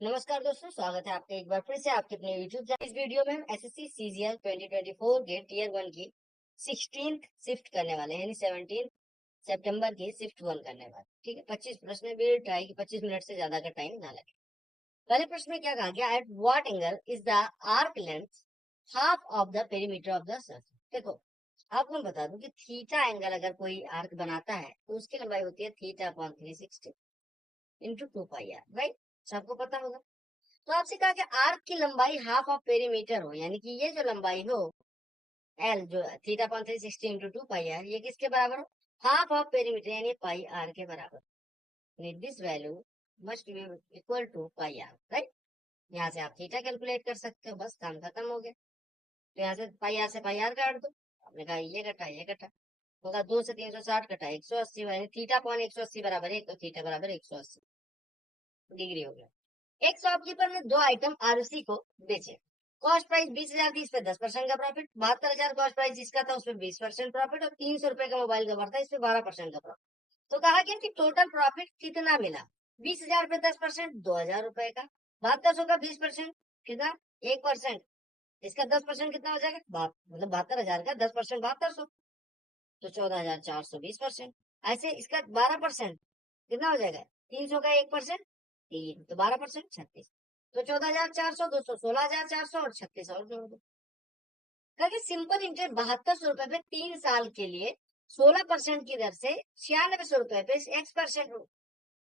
नमस्कार दोस्तों, स्वागत है आपका एक बार फिर से आपके अपने यूट्यूब चैनल। इस वीडियो में हम एसएससी सीजीएल 2024 के टीयर 1 की 16th शिफ्ट करने वाले हैं, यानी 17 सितंबर की शिफ्ट 1 करने वाले। ठीक है, 25 प्रश्न भी ट्राई की 25 मिनट से ज्यादा का टाइम ना लगे। पहले प्रश्न में क्या कहा गया, at what angle is the arc length half of the perimeter of the circle. देखो, आपको मैं बता दूं कि थीटा एंगल अगर कोई आर्क बनाता है तो उसकी लंबाई होती है theta upon 360 into 2 pi R, right. सबको पता होगा। तो आपसे कहा कि आर्क की लंबाई हाफ ऑफ पेरीमीटर हो, यानी कि ये जो लंबाई हो एल, जो theta upon 360 into 2 pi R, ये किसके बराबर हो? हाफ ऑफ पेरीमीटर यानी पाई आर के बराबर। This value must be equal to pi R, right. यहाँ से आप थीटा कैलकुलेट कर सकते हो, बस काम खत्म हो गया। तो यहाँ से पाई आर काट दो। आपने कहा ये कटा होगा 2 से 360 कटा 180, यानी थीटा अपॉन 180 बराबर 1, तो थीटा बराबर 180 डिग्री हो गया। एक शॉपकीपर ने 2 आइटम आरुषि को बेचे। कॉस्ट प्राइस 20,000 थी, इस पे 10% का प्रॉफिट। 72,000 कॉस्ट प्राइस जिसका था, उसपे 20% प्रॉफिट, और 300 रुपए का मोबाइल कवर था, इस पे 12% का प्रॉफिट। तो कहा गया कि टोटल प्रॉफिट कितना मिला? 20,000 पे 10%, 2,000 रुपए का। 7200 का 20% कितना? 1%। इसका 10% कितना हो जाएगा? मतलब 72,000 का 10% 7200, तो 14,400 20%। ऐसे इसका 12% कितना हो जाएगा? 300 का 1%, 3, तो 12% 36। तो 14,400, 200, 16,400 और 36 और जोड़ दो। क्योंकि सिंपल इंटरेस्ट 7200 रुपए पे 3 साल के लिए 16% की दर से 9600 रुपए पे X%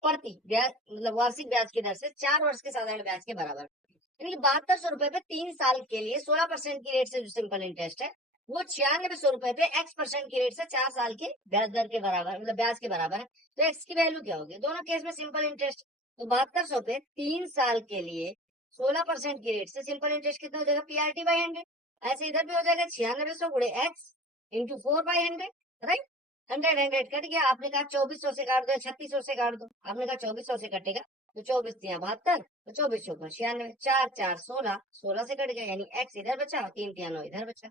प्रति ब्याज, मतलब वार्षिक ब्याज की दर से 4 वर्ष के साधारण ब्याज के बराबर। यानी कि 7200 रुपए पे 3 साल के लिए 16% की रेट से जो सिंपल इंटरेस्ट है, वो 9600 रुपए पे X% की रेट से 4 साल के ब्याज दर के बराबर, मतलब ब्याज के बराबर है। तो एक्स की वैल्यू क्या होगी दोनों केस में? Simple interest. तो 7200 पे 3 साल के लिए 16% की रेट से सिंपल इंटरेस्ट कितना हो जाएगा? PRT by 100। ऐसे इधर भी हो जाएगा 9600 गुणे एक्स इंटू 4/100, राइट। 100 कट गया। आपने कहा 2400 से काट दो, 3600 से काट दो। आपने कहा 2400 से कटेगा, तो 24 तिया 72, तो 24 चौका 96, 4 4 16, 16 से कट गया, यानी एक्स इधर बचा, 3 तिया 9 इधर बचा,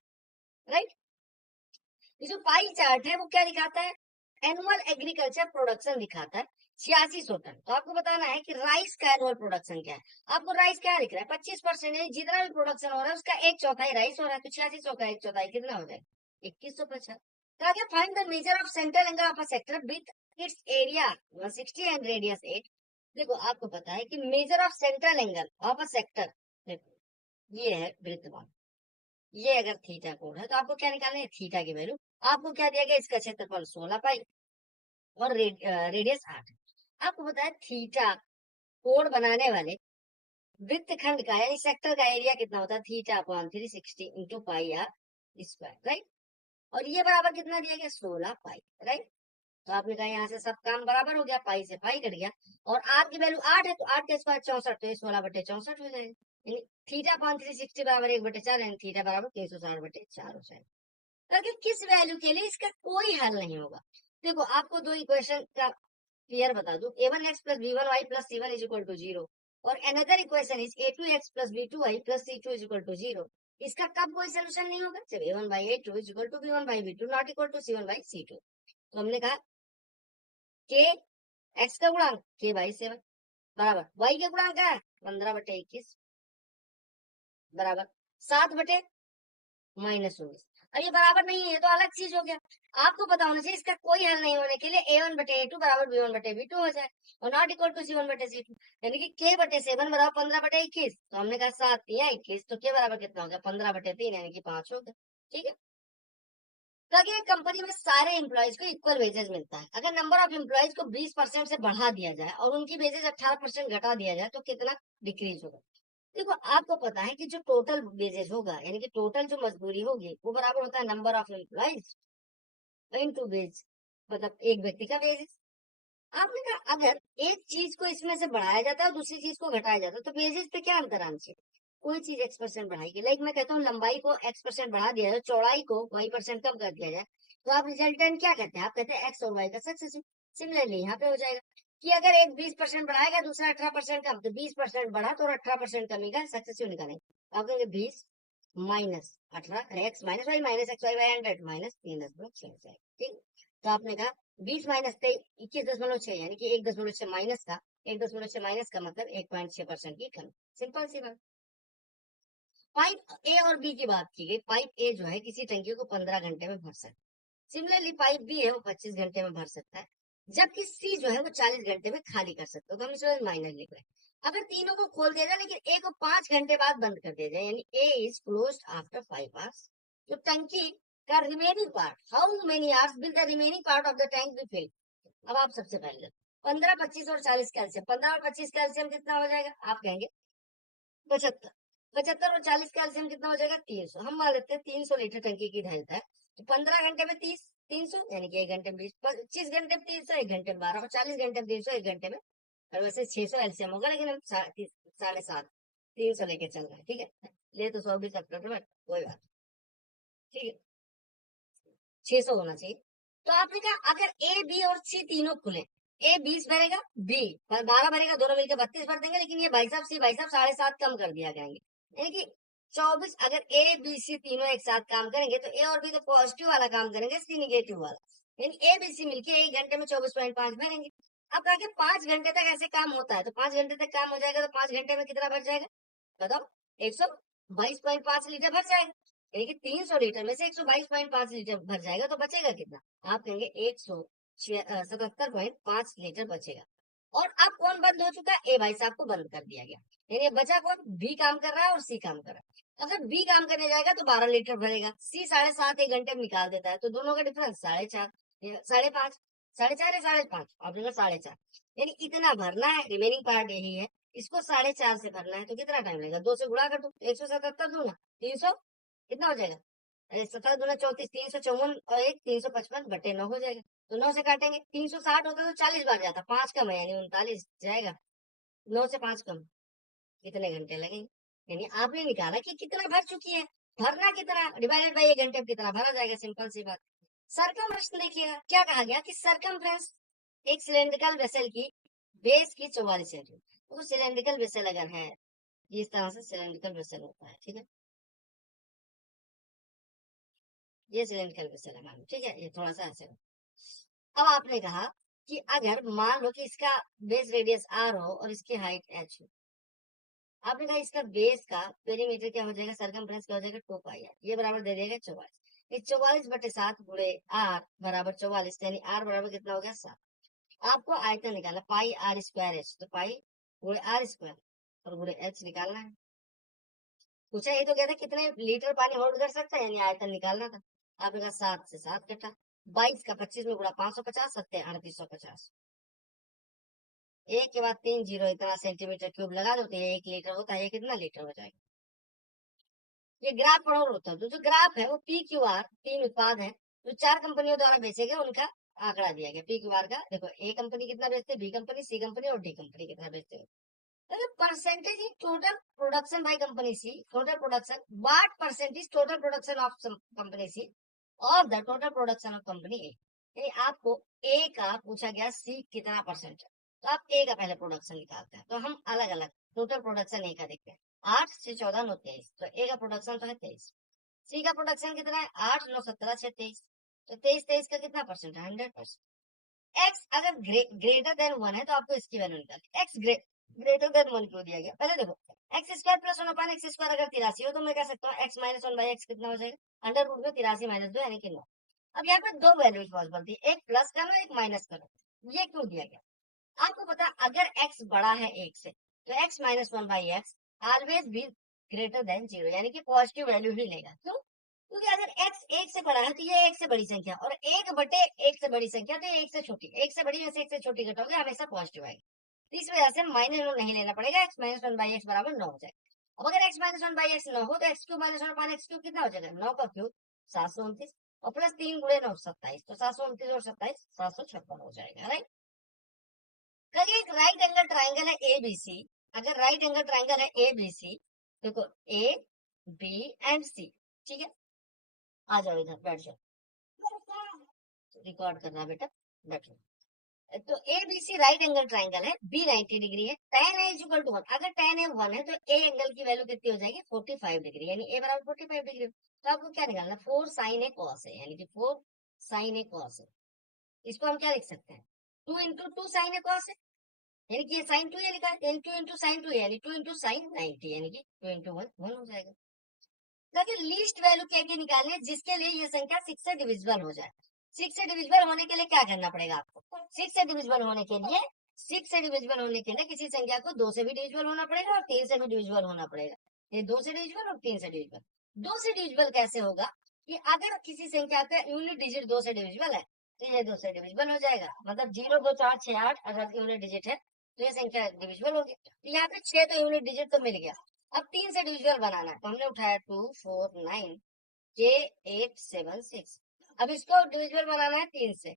राइट। ये जो पाई चार्ट है वो क्या दिखाता है? एनुअल एग्रीकल्चर प्रोडक्शन दिखाता है 8600 टन। तो आपको बताना है कि राइस का एनुअल प्रोडक्शन क्या है। आपको राइस क्या दिख रहा है? 25%, यानी जितना भी प्रोडक्शन हो रहा है उसका 1/4 राइस हो रहा है। तो 8600 का 1/4 कितना हो जाएगा? 2150। तो आगे find the measure of central angle of a sector with its area 160 and radius 8। देखो, आपको पता है कि measure of central angle of a sector, देखो ये है वृत्तमान, ये अगर थीटा कोण है तो आपको क्या निकालना है? थीटा की वैल्यू। आपको क्या दिया गया? इसका क्षेत्रफल 16 पाई और रेडियस 8। आपको पता है थीटा कोण बनाने वाले वृत्तखंड का, यानी सेक्टर का एरिया कितना होता है? Theta upon 360 into pi R square, right. और ये बराबर कितना दिया गया? 16 पाई, राइट। तो आपने कहा यहाँ से सब काम बराबर हो गया, पाई से पाई कट गया, और आर की वैल्यू 8 है, तो 8 के स्क्वायर 64, तो ये 16/64 हो जाएगा। यानी थीटा अपॉन 360 बराबर 1/4, यानी थीटा बराबर 360/4 हो जाएगा। ताकि किस वैल्यू के लिए इसका कोई हल नहीं होगा। देखो, आपको दो इक्वेशन का क्लियर बता दूं, a1x plus b1y plus c1 is equal to 0, और another equation is a2x plus b2y plus c2 is equal to 0। इसका कब कोई सोल्यूशन नहीं होगा? जब a1/a2 is equal to b1/b2 not equal to c1/c2। तो हमने कहा k x का गुणांक k/7 बराबर y का गुणांक क्या है? 15/21 बराबर 7/-19। अब ये बराबर नहीं है, ये तो अलग चीज हो गया। आपको पता होना चाहिए इसका कोई हल नहीं होने के लिए a1/a2 बराबर b1/b2 हो जाए, और नॉट इक्वल टू c1/c2, यानी कि k/7 बराबर 15/21। तो हमने कहा 7 या 21, तो k बराबर कितना हो गया? 15/3, यानी कि 5 हो गया। ठीक है। तो अगर कंपनी में सारे एम्प्लॉयज को इक्वल वेजेस मिलता है, अगर नंबर ऑफ एम्प्लॉयज को 20% से बढ़ा दिया जाए और उनकी वेजेस 18% घटा दिया जाए, तो कितना डिक्रीज होगा? देखो, आपको पता है कि जो टोटल वेजेस होगा, यानी कि टोटल जो मजदूरी होगी, वो बराबर होता है number of employees into wage, मतलब एक व्यक्ति का वेजेस। आपने कहा अगर एक चीज को इसमें से बढ़ाया जाता है और दूसरी चीज को घटाया जाता है, तो वेजेस पे क्या अंतर आना चाहिए? कोई चीज X% बढ़ाएगी, लाइक मैं कहता हूँ लंबाई को X% बढ़ा दिया जाए, चौड़ाई को Y% कम कर दिया जाए, तो आप रिजल्टेंट क्या कहते हैं? आप कहते हैं एक्स और वाई का सक्सेसिव। सिमिलरली यहाँ पे हो जाएगा कि अगर एक 20% बढ़ाएगा, दूसरा 18% कम, तो 20% बढ़ा तो 18% कमी का सक्सेसिव निकालेंगे। आप कहेंगे 20 minus 18 X minus Y minus X Y by 100 minus 3.6। ठीक, तो आपने कहा 20 माइनस 21.6, यानी कि 1.6 माइनस का 1 माइनस का मतलब 1.6% की कमी। सिंपल सी बात। पाइप ए और बी की बात की गई। पाइप ए जो है किसी टंकी को 15 घंटे में भर सकता है। सिमिलरली पाइप बी है वो 25 घंटे में भर सकता है, जबकि सी जो है वो 40 घंटे में खाली कर सकता है। तो हम इसमें माइनर लिख रहे हैं। अगर तीनों को खोल दिया जाए लेकिन ए को 5 घंटे बाद बंद कर दिया जाए, यानी ए इज क्लोज्ड आफ्टर 5 आवर्स, तो टंकी का remaining part, how many hours will the remaining part of the tank be filled. अब आप सबसे पहले 15, 25 और 40 कैल्शियम, 15 और 25 कैल्शियम कितना हो जाएगा, आप कहेंगे 75। 75 और 40 कैल्शियम कितना हो जाएगा, 300। हम मान लेते हैं 300 लीटर टंकी की ढालता है, तो 15 घंटे में 30, 300 यानी कि 1 घंटे में 20, 25 घंटे में 300, 1 घंटे में 12 और 40 घंटे में 300, 1 घंटे में। और वैसे 600 एलसीएम होगा, लेकिन हम 7.5 300 लेके चल रहे हैं, ठीक है। ले तो 100 भी सकते हैं, कोई बात, ठीक है, 600 होना चाहिए। तो आपने कहा अगर ए बी और सी तीनों खुले, ए 20 भरेगा, बी 12 भरेगा, दोनों मिलकर 32 भर देंगे, लेकिन ये भाई साहब सी भाई साहब 7.5 कम कर दिया जाएंगे, यानी कि 24। अगर ए बी सी तीनों एक साथ काम करेंगे तो ए और बी तो पॉजिटिव वाला काम करेंगे, सी निगेटिव वाला, यानी ए बी सी मिलकर 1 घंटे में 24.5 भरेंगे। अब कहा कि 5 घंटे तक ऐसे काम होता है, तो 5 घंटे तक काम हो जाएगा, तो 5 घंटे में कितना भर जाएगा बताओ, 122.5 लीटर भर जाएगा, यानी कि 300 लीटर में से 122.5 लीटर भर जाएगा, तो बचेगा कितना, आप कहेंगे 177.5 लीटर बचेगा। और अब कौन बंद हो चुका है, ए भाई साहब को बंद कर दिया गया, यानी बचा कौन, बी काम कर रहा है और सी काम कर रहा है। अगर बी काम करने जाएगा तो 12 लीटर भरेगा, सी 7.5 1 घंटे में निकाल देता है, तो दोनों का डिफरेंस 4.5, 5.5, 4.5 या 5.5, आपने कहा 4.5, यानी इतना भरना है, रिमेनिंग पार्ट यही है, इसको 4.5 से भरना है, तो कितना टाइम लगेगा, 2 से गुणा कर दो, 177 दूना 300, कितना हो जाएगा, 17 दूना 34, 354 और 1 355/9 हो जाएगा। तो 9 से काटेंगे, 360 होता तो 40 बार जाता, 5 कम है यानी 39 जाएगा, 9 से 5 कम, कितने घंटे लगेंगे, यानी आपने निकाला कि कितना भर चुकी है, भरना कितना डिवाइडेड बाई 1 घंटे में कितना भरा जाएगा, सिंपल सी बात। सरकमफ्रेंस देखिएगा, क्या कहा गया कि सरकमफ्रेंस एक सिलेंड्रिकल वेसल की बेस की 44 सेंटीमीटर, तो सिलेंड्रिकल वेसल अगर है, इस तरह से सिलेंड्रिकल वेसल होता है, ठीक है, ये सिलेंड्रिकल वेसल है मान लो, ठीक है, ये थोड़ा सा ऐसे। अब आपने कहा कि अगर मान लो कि इसका बेस रेडियस आर हो और इसकी हाइट एच हो, आपने कहा इसका बेस का पेरीमीटर क्या हो जाएगा, सरकमफ्रेंस क्या हो जाएगा, 2 पाई आर, ये बराबर दे देगा 44, ये 44/7 गुणे आर बराबर 44, यानी आर बराबर कितना हो गया 7। आपको आयतन निकालना, पाई आर स्क्वायर एच, तो पाई गुणे आर स्क्वायर और गुणे एच निकालना है। पूछा ये तो कहता है कितने लीटर पानी होल्ड कर सकता है, यानी आयतन निकालना था। आपने कहा 7 से 7 कटा, 22 का 25 में गुणा 550, 7 3850, एक के बाद 3 जीरो, इतना सेंटीमीटर क्यूब लगा दो तो ये 1 लीटर होता है, ये कितना लीटर हो जाएगा। ये ग्राफ पढ़ो होता है, तो जो ग्राफ है वो पी क्यू आर, 3 उत्पाद है जो 4 कंपनियों द्वारा बेचे गए, उनका आंकड़ा दिया गया। पी क्यू आर का देखो, ए कंपनी कितना बेचते हैं, बी कंपनी, सी कंपनी और डी कंपनी कितना बेचते हैं। Percentage in total production by company C, total production, what percentage total production of company C और the total production of company A, यानी आपको ए का पूछा गया सी कितना परसेंट है, तो आप ए का पहले प्रोडक्शन निकालते हैं, तो हम अलग अलग टोटल प्रोडक्शन ए का देखते हैं, 8 से 14 9 23, तो ए का प्रोडक्शन तो है 23, सी का प्रोडक्शन कितना है 8 9 17 6 23, तो 23 का कितना परसेंट है, 100%। एक्स अगर ग्रेटर देन 1 है तो आपको इसकी वैल्यू निकालनी, एक्स ग्रेटर देन 1 क्यों दिया गया, पहले देखो, x square plus 1 x square अगर 83 हो तो मैं कह सकता हूँ एक्स माइनस 1/x कितना हो जाएगा, अंडर रूट में 83 माइनस 2 यानी कि 9। अब यहाँ पे दो वैल्यूज पॉसिबल थी, एक प्लस का ना एक माइनस का, ये क्यों दिया गया, आपको पता अगर x बड़ा है 1 से तो x minus 1/x always be greater than 0, यानी कि पॉजिटिव वैल्यू ही लेगा, क्यों, क्योंकि अगर x 1 से बड़ा है तो ये 1 से बड़ी संख्या, और 1/1 से बड़ी संख्या तो ये 1 से छोटी, 1 से बड़ी में से 1 से छोटी घटाओगे हमेशा पॉजिटिव आएगी, तो इस वजह से माइनस नहीं लेना पड़ेगा, x माइनस 1/x बराबर 9 हो जाएगा। अब अगर x माइनस 1/x 9 हो तो x cube minus 1/x cube कितना हो जाएगा, 9 का क्यूब 729 और प्लस 3 गुणे 9 27, तो 729 और 27 756 हो जाएगा, राइट। करिए एक राइट एंगल ट्राइंगल है एबीसी, अगर राइट एंगल ट्राइंगल है एबीसी, देखो ए बी एंड सी, ठीक है, आ जाओ इधर बैठ जाओ, रिकॉर्ड कर रहा है बेटा, बैठो। तो A B C right angle triangle है, बी 90 डिग्री है, tan a इक्वल टू 1, अगर tan a 1 है तो ए एंगल की वैल्यू कितनी हो जाएगी 45 डिग्री, यानी ए बराबर 45 डिग्री, तो आपको क्या निकालना 4 sin a cos a, यानी कि 4 sin a cos a, इसको हम क्या लिख सकते हैं 2 into 2 sin a cos a, यानी कि ये साइन 2 ये लिखा है, n2 इंटू साइन 2 यानी 2 इंटू साइन 90 यानी कि 2 इंटू 1 1 हो जाएगा। देखिए लीस्ट वैल्यू क्या क्या निकालनी है जिसके लिए ये संख्या 6 से डिविजिबल हो जाए। 6 से डिविजिबल होने के लिए क्या करना पड़ेगा आपको? 6 से डिविजिबल होने के लिए 6 से डिविजिबल होने के लिए किसी संख्या को 2 से भी डिविजिबल होना पड़ेगा और 3 से भी डिविजिबल होना पड़ेगा। ये 2 से डिविजिबल और 3 से डिविजिबल। 2 से डिविजिबल कैसे होगा कि अगर किसी संख्या का यूनिट डिजिट 2 से डिविजिबल है तो ये 2 से डिविजिबल हो जाएगा। मतलब 0 2 4 6 8 अगर यूनिट डिजिट है तो ये संख्या डिविजिबल होगी। तो यहाँ पे 6 तो यूनिट डिजिट तो मिल गया। अब 3 से डिविजिबल बनाना है तो हमने उठाया 2 4 9 के 8 7 6। अब इसको डिविजिबल बनाना है 3 से,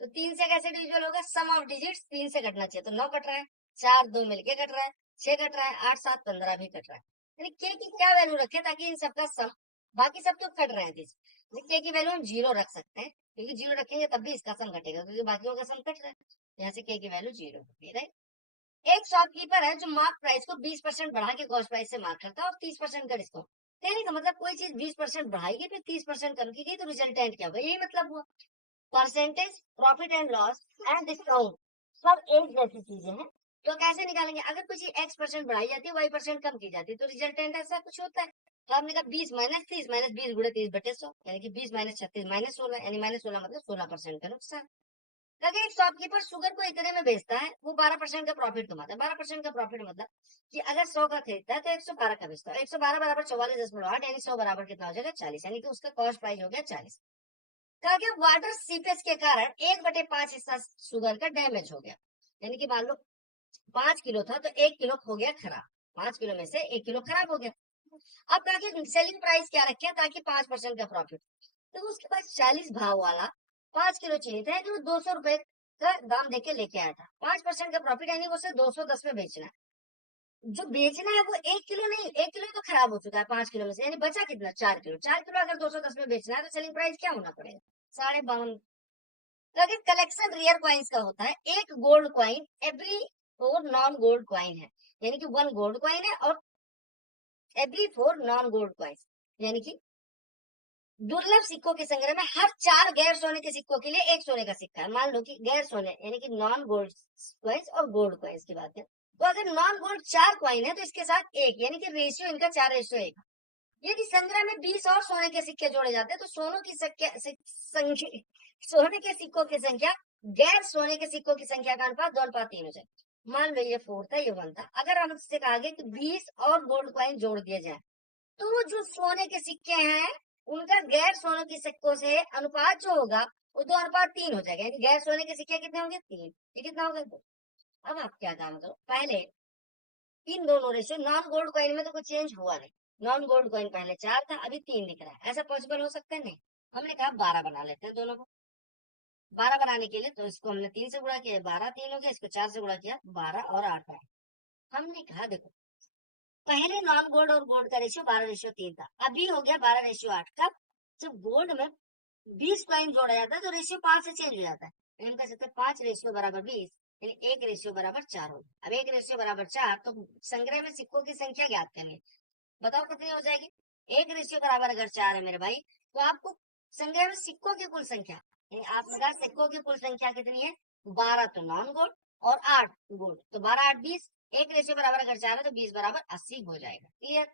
तो 3 से कैसे डिविजिबल होगा? सम ऑफ डिजिट्स 3 से कटना चाहिए, तो 9 कट रहा है, 4 2 मिलके कट रहा है, 6 कट रहा है, 8 7 15 भी कट रहा है। यानी के की क्या वैल्यू रखे ताकि इन सबका सम, बाकी सब तो कट रहे हैं, के की वैल्यू हम 0 रख सकते हैं क्योंकि 0 रखेंगे तब भी इसका सम कटेगा क्योंकि बाकियों का सम कट रहा है। यहाँ से के की वैल्यू 0 होगी, राइट। एक शॉपकीपर है जो मार्क प्राइस को 20% बढ़ा के कॉस्ट प्राइस से मार्क करता है और 30% का डिस्काउंट। कहने का मतलब कोई चीज 20% बढ़ाएगी फिर 30% कम की गई तो रिजल्टेंट क्या होगा, यही मतलब हुआ। Percentage, profit and loss and discount सब एक जैसी चीजें हैं। तो कैसे निकालेंगे? अगर कोई चीज x% बढ़ाई जाती है y% कम की जाती है तो रिजल्टेंट ऐसा कुछ होता है। तो आपने कहा 20 माइनस 30 माइनस 20 गुणे 30 बटे 100 यानी कि 20 माइनस 36 माइनस 16 यानी माइनस 16 मतलब 16% का नुकसान। अगर एक शॉपकीपर शुगर को इतने में बेचता है वो 12% का प्रॉफिट कमाता है। 12% का प्रॉफिट मतलब कि अगर 100 का खरीदता है तो 112 का बेचता है। 112 बराबर 44.8 यानी 100 बराबर कितना हो जाएगा? 40 यानी कि उसका कॉस्ट प्राइस हो गया 40। कहा गया वाटर सीपेज के कारण 1/5 हिस्सा शुगर का डैमेज हो गया। यानी कि मान लो 5 किलो था तो 1 किलो हो गया खराब, 5 किलो में से 1 किलो खराब हो गया। अब ताकि सेलिंग प्राइस क्या रखे ताकि 5% का प्रॉफिट, तो उसके पास 40 भाव वाला 5 किलो चाहिए था जो 200 रुपए का दाम देके लेके आया था। 5% का प्रॉफिट यानी उसे 210 में बेचना है। जो बेचना है वो 1 किलो नहीं, 1 किलो तो खराब हो चुका है 5 किलो में से, यानी बचा कितना? 4 किलो। 4 किलो अगर 210 में बेचना है तो सेलिंग प्राइस क्या होना पड़ेगा? 52.5। तो अगर कलेक्शन रेयर कॉइन्स का होता है, एक gold coin every 4 non gold coin है, यानी कि 1 गोल्ड कॉइन है और एवरी 4 नॉन गोल्ड कॉइन्स, यानी कि दुर्लभ सिक्कों के संग्रह में हर 4 गैर सोने के सिक्कों के लिए एक सोने का सिक्का है। मान लो कि गैर सोने यानी कि नॉन गोल्ड कॉइन्स और गोल्ड कॉइन्स की बात है, तो अगर नॉन गोल्ड 4 कॉइन है तो इसके साथ एक, यानी कि रेशियो इनका 4:1। यदि संग्रह में 20 और सोने के सिक्के जोड़े जाते हैं तो संख्या सोने के सिक्कों की संख्या गैर सोने के सिक्कों की संख्या का अनुपात 2:3 हो जाए। मान लो ये 4 था, ये 1 था। अगर हम इससे कहा गया कि 20 और गोल्ड कॉइन जोड़ दिए जाए तो जो सोने के सिक्के हैं उनका गैर सोने के सिक्कों से अनुपात जो होगा वो 2:3 हो जाएगा, यानी गैर सोने के सिक्के कितने होंगे? 3। ये कितना होगा? 2। अब आप क्या काम करो, पहले इन दोनों रेशियो, नॉन गोल्ड कॉइन में तो कुछ चेंज हुआ नहीं, नॉन गोल्ड कॉइन पहले 4 था अभी 3 दिख रहा है, ऐसा पॉसिबल हो सकता है? नहीं। हमने कहा 12 बना लेते हैं दोनों को। 12 बनाने के लिए तो इसको हमने 3 से गुणा किया, 12 3 हो गया, इसको 4 से गुणा किया, 12 और 8 आया। हमने कहा देखो पहले नॉन गोल्ड और गोल्ड का रेशियो 12:3 था, अभी हो गया 12:8 का। जब गोल्ड में 20 कॉइन जोड़ा जाता है तो रेशियो 5 से चेंज हो जाता है। इनका सकते 5 रेशियो बराबर 20 यानी 1 रेशियो बराबर 4 हो। अब 1 रेशियो बराबर 4 तो संग्रह में सिक्कों की संख्या ज्ञात करनी है। बताओ कितनी हो जाएगी? 1 रेशियो बराबर अगर 4 है मेरे भाई तो आपको संग्रह में सिक्कों की कुल संख्या, यानी आपने कहा सिक्कों की कुल संख्या कितनी है? 12 तो नॉन गोल्ड और 8 गोल्ड, तो 12 8 20। 1 रेशियो बराबर अगर 4 है तो 20 बराबर 80 हो जाएगा। क्लियर?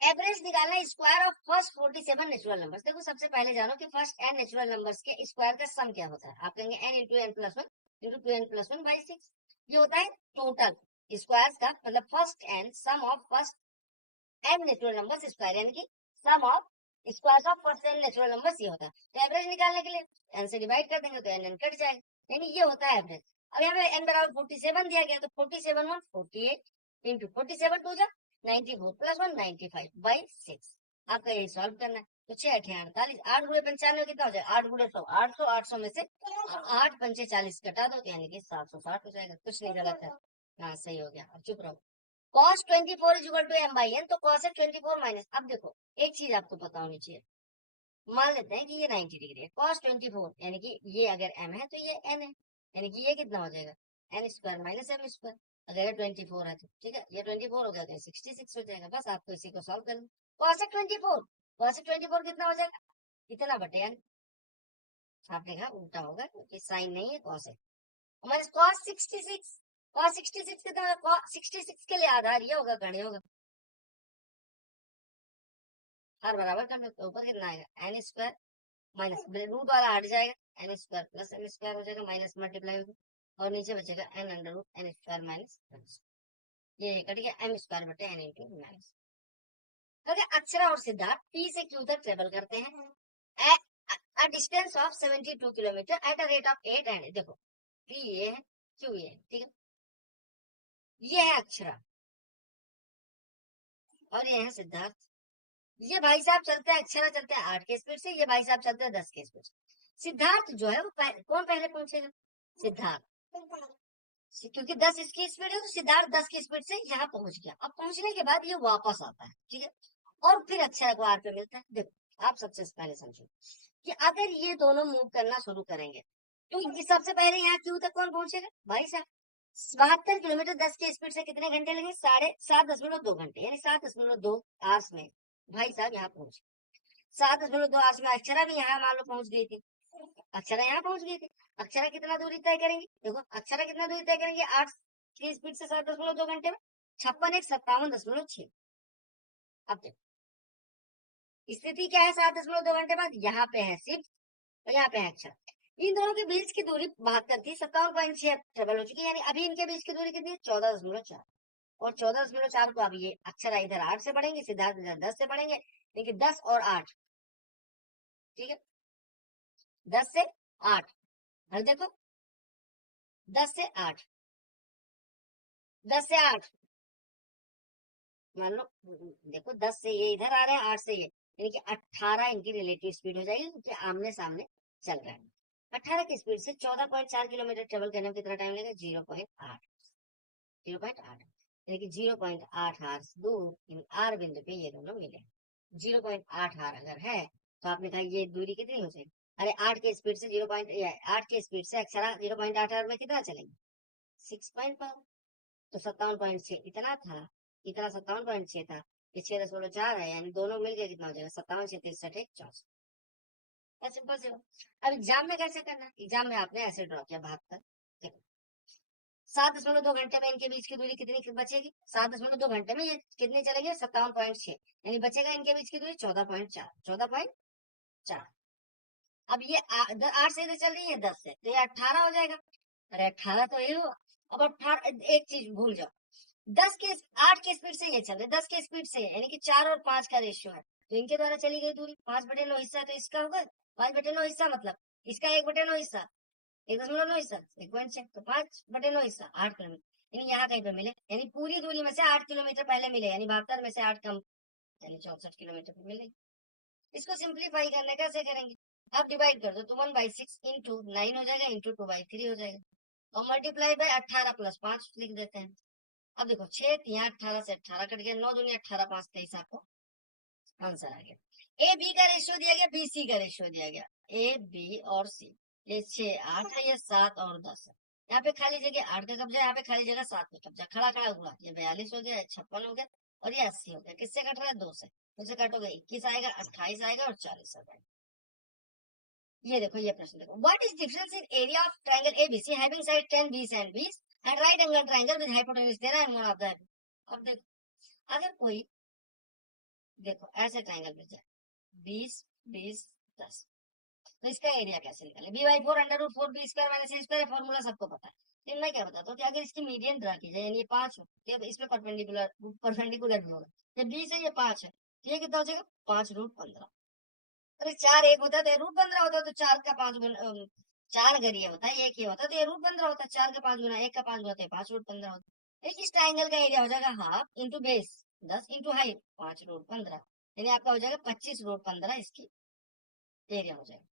एवरेज निकालना है square of first 47 natural numbers. देखो सबसे पहले जानो कि फर्स्ट n नेचुरल नंबर्स के स्क्वायर का सम क्या होता है। आप कहेंगे n into n plus 1 into 2n plus 1 by 6। ये होता है टोटल स्क्वायर्स का, मतलब first n sum of first n natural numbers square, यानी कि sum of squares of first n natural numbers ये होता है। तो एवरेज निकालने के लिए n से डिवाइड कर देंगे तो n कट जाएगा, यानी ये होता है एवरेज। अब यहाँ पे n बराबर 47 दिया गया तो 47 1 48 इंटू 47 2 जा 94 प्लस 1 95 बाई 6। आपका यही सॉल्व करना है। तो 6 8 48, 8 गुणे 95 कितना हो जाएगा? 8 गुणे 100 800, 800 में से 8 पंचे 40 कटा दो यानी कि 760 हो जाएगा। कुछ नहीं गलत है, हाँ सही हो गया। अब चुप रहो। cos 24 is equal to m by n, तो cos 24 माइनस, अब देखो एक चीज आपको पता होनी चाहिए। मान लेते हैं कि ये 90 डिग्री है, cos 24 यानी कि ये अगर m है तो ये n है, यानी कि ये कितना हो जाएगा? n square minus m square. अगर 24 है तो ठीक है, ये 24 हो गया तो 66 हो जाएगा। बस आपको इसी को सॉल्व करना। cos 24, cos 24 कितना हो जाएगा? इतना बटे n। आपने कहा उल्टा होगा क्योंकि साइन नहीं है cos है। माइनस कॉस 66, कॉस 66 कितना, कॉस 66 के लिए आधार ये होगा, गण होगा, हर बराबर कर लो तो ऊपर कितना आएगा एन स्क्वायर माइनस रूट वाला हट जाएगा, N square plus N square हो जाएगा, माइनस मल्टीप्लाई होगा और नीचे बचेगा N under root N square minus, ये कट गया एम स्क्वायर बटे एन इंटू माइनस। अक्षरा और सिद्धार्थ पी से क्यू तक ट्रेवल करते हैं a distance of 72 kilometre at a rate of 8 and देखो पी ये है क्यू ये है, ठीक है, ये है अक्षरा और ये है सिद्धार्थ। ये भाई साहब चलते हैं, अक्षरा चलते हैं 8 के स्पीड से, ये भाई साहब चलते हैं 10 के स्पीड से। सिद्धार्थ जो है वो कौन पहले पहुंचेगा, सिद्धार्थ, क्योंकि 10 इसकी स्पीड है तो सिद्धार्थ 10 की स्पीड से यहाँ पहुंच गया। अब पहुंचने के बाद ये वापस आता है, ठीक है, और फिर अक्षरा को आर पे मिलता है। देखो आप सबसे पहले समझो कि अगर ये दोनों मूव करना शुरू करेंगे तो ये सबसे पहले यहाँ क्यू तक कौन पहुंचेगा, भाई साहब 72 किलोमीटर 10 की स्पीड से कितने घंटे लगे, 7.2 घंटे, यानी 7.2 आवर्स में भाई साहब यहाँ पहुंचे। 7.2 आवर्स में अक्षरा भी यहाँ मान लो पहुंच गई थी, अक्षरा यहाँ पहुंच गई थी। अक्षरा कितना दूरी तय करेंगे, देखो अक्षरा कितना दूरी तय करेंगे 8 की स्पीड से 7.2 घंटे में, 56 एक 57.6। अब देखो स्थिति क्या है, 7.2 घंटे बाद यहाँ पे है सिर्फ और यहाँ पे है अक्षरा। इन दोनों के बीच की दूरी 72 थी, 57.6 ट्रेवल हो चुकी है, यानी अभी इनके बीच की दूरी कितनी है 14.4 और 14.4 को अब ये अक्षरा इधर 8 से बढ़ेंगे, सिद्धार्थ इधर 10 से बढ़ेंगे, लेकिन 10 और 8, ठीक है 10 से 8, और देखो 10 से 8, 10 से 8 मान लो, देखो 10 से ये इधर आ रहे हैं, 8 से ये, यानी कि 18 इनकी रिलेटिव स्पीड हो जाएगी क्योंकि आमने सामने चल रहा है। 18 की स्पीड से 14.4 किलोमीटर ट्रेवल करने में कितना टाइम लगेगा, 0.8, 0.8, यानी कि 0.8 आर दूर आर बिंदु पे ये दोनों मिले। 0.8 आर अगर है तो आपने कहा ये दूरी कितनी हो जाएगी, अरे 8 के स्पीड से 8 के स्पीड से अक्षरा 0.8 आर में कितना चलेंगे 6.5, तो 57.6 इतना था, इतना 57.6 था, ये 6.4 है, यानी दोनों मिलकर कितना हो जाएगा 57, 36, 64। सिंपल सी। अब एग्जाम में कैसे करना, एग्जाम में आपने ऐसे ड्रॉ किया 72, देखो 7.2 घंटे में इनके बीच की दूरी कितनी बचेगी, 7.2 घंटे में ये कितने चलेंगे 57.6, यानी बचेगा इनके बीच की दूरी 14.4, 14.4। अब ये 8 से इधर चल रही है 10 से, तो ये 18 हो जाएगा, अरे 18 तो ये हुआ। अब 18 एक चीज भूल जाओ, 10 के 8 के स्पीड से ये चल रहे 10 के स्पीड से, यानी कि 4 और 5 का रेशियो है, तो इनके द्वारा चली गई दूरी 5/9 हिस्सा, तो इसका होगा 5/9 हिस्सा, मतलब इसका 1/9 हिस्सा 1.9 हिस्सा 1.6, तो 5/9 हिस्सा 8 किलोमीटर, यानी यहाँ कहीं पे मिले, यानी पूरी दूरी में से 8 किलोमीटर पहले मिले, यानी 72 में से 8 कम, यानी 64 किलोमीटर पे मिलेगी। इसको सिंप्लीफाई करने कैसे करेंगे, आप डिवाइड कर दो तो 1/6 इंटू 9 हो जाएगा, इंटू 2/3 हो जाएगा, और मल्टीप्लाई बाय 18 प्लस 5 लिख देते हैं। अब देखो 6 यहाँ 18 से 18 कट गया, 9 दूनी 18, 5 23 आपको आंसर आ गया। ए बी का रेशियो दिया गया, बी सी का रेशियो दिया गया, ए बी और सी, ये 6 8 है, ये 7 और 10 है, यहाँ पे खाली जगह 8 का कब्जा, यहाँ पे खाली जगह 7 का कब्जा, खड़ा खड़ा हुआ, ये 42 हो गया, 56 हो गया और ये 80 हो गया। किससे कट रहा है 2 से, 2 से कटोगे 21 आएगा, 28 आएगा और 40 आएगा। ये देखो ये प्रश्न देखो, what is difference in area of triangle ABC having side 10 बीस एंड बीस and right angle triangle with hypotenuse देना है वन ऑफ द। अब देखो अगर कोई देखो ऐसे ट्रायंगल में जाए 20 20 10, तो इसका एरिया कैसे निकाले, b/4 √4 b square minus a square, formula सबको पता है, लेकिन मैं क्या बताता हूँ कि अगर इसकी मीडियन ड्रा की जाए, यानी ये 5 हो तो इसमें परपेंडिकुलर भी होगा, जब b से ये 5 है तो ये कितना हो जाएगा 5√15। अरे 4 1 होता है तो √15 होता है, तो 4 का 5 गुना 4 अगर ये होता है 1 ये होता है तो ये √15 होता है, 4 का 5 गुना 1 का 5 गुना तो 5√15 होता है। इस ट्राइंगल का एरिया हो जाएगा half into base 10 into height 5√15, यानी आपका हो जाएगा 25√15 इसकी एरिया हो जाएगा।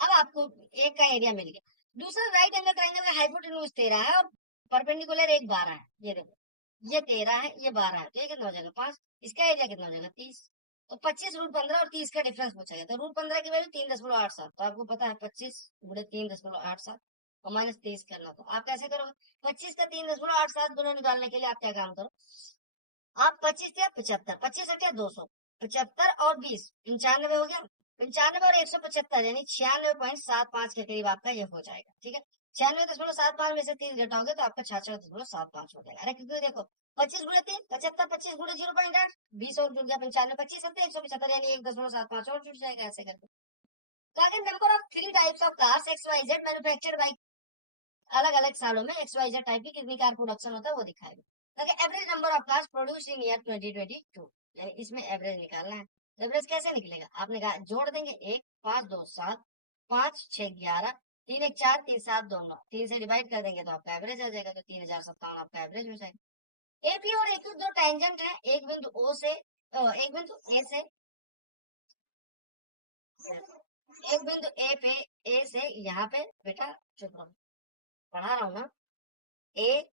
अब आपको एक का एरिया मिल गया, दूसरा राइट एंगल ट्राइंगल का हाइपोटेन्यूज 13 है और परपेंडिकुलर एक 12 है, ये देखो ये 13 है ये 12 है, तो ये कितना हो जाएगा 5, इसका एरिया कितना हो जाएगा 30, तो 25√15 और 30 का डिफरेंस पूछा गया, तो √15 की वैल्यू 3.87, तो आपको पता है 25 गुणे 3.87 और माइनस 30 करना, तो आप कैसे करोगे 25 का 3.87 गुना निकालने के लिए आप क्या काम करो, आप 25 या 75, 25 हटिया 200, 75 और 20 95 हो गया, 95 और 175 यानी 96.75 के करीब आपका ये हो जाएगा, ठीक है। 96.75 में से 30 घटाओगे तो आपका 66.75 हो जाएगा। अरे क्योंकि देखो 25 गुणे 3 75, 25 गुणे 0.8 20 और जुड़ गया 95, 25 सत्ते 175 यानी 1.75 और जुड़ जाएगा ऐसे करके। तो आगे number of 3 types of cars XYZ manufactured by अलग अलग सालों में XYZ टाइप की कितनी कार प्रोडक्शन होता है वो दिखाएगा। ताकि average number of cars produce in year 2022 यानी इसमें एवरेज निकालना है। एवरेज कैसे निकलेगा? आपने कहा जोड़ देंगे 1 5 2 7 5 6 11 3 1 4 3 7 2 9 3 से डिवाइड कर देंगे तो आपका एवरेज आ जाएगा। तो 3057 आपका एवरेज हो जाएगा। एपी और एक्यू दो टेंजेंट है, एक बिंदु ओ से एक बिंदु ए से एक बिंदु ए से यहाँ पे बेटा चुप रहो पढ़ा रहा हूँ ना। ए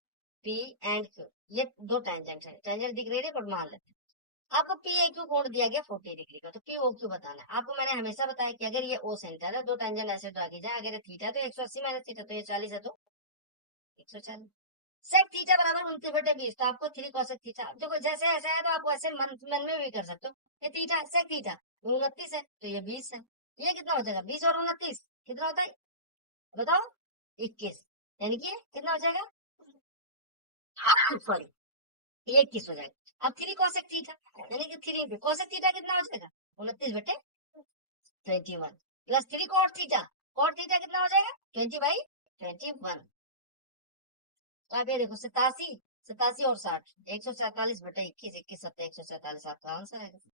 पी एंड क्यू ये दो टेंजेंट है, टेंजेंट दिख रही है पर मान लेते हैं। आपको पी ए क्यू कोण दिया गया 40 डिग्री का, तो पी ओ क्यू बताना है आपको। मैंने हमेशा बताया कि अगर ये ओ सेंटर है, दो टेंजेंट ऐसे ड्रा की जाए, अगर ये थीटा है तो 180 माइनस थीटा तो ये 40 है तो 140। सेक थीटा बराबर 29/20 तो आपको 3 cosec थीटा देखो जैसे ऐसा है तो आप वैसे मन में भी कर सकते हो। ये थीटा सेक थीटा 29 है तो ये 20 है, ये कितना हो जाएगा 20 और 29 कितना होता है बताओ 21 यानी कि कितना हो जाएगा सॉरी ये 21 हो जाएगा। अब 3 cosec थीटा यानी कि 3 पे cosec थीटा कितना हो जाएगा 29/21 प्लस 3 cot थीटा कितना हो जाएगा 20/21। तो आप ये देखो 87 87 और 60 147/21 21 7 147 आपका आंसर है।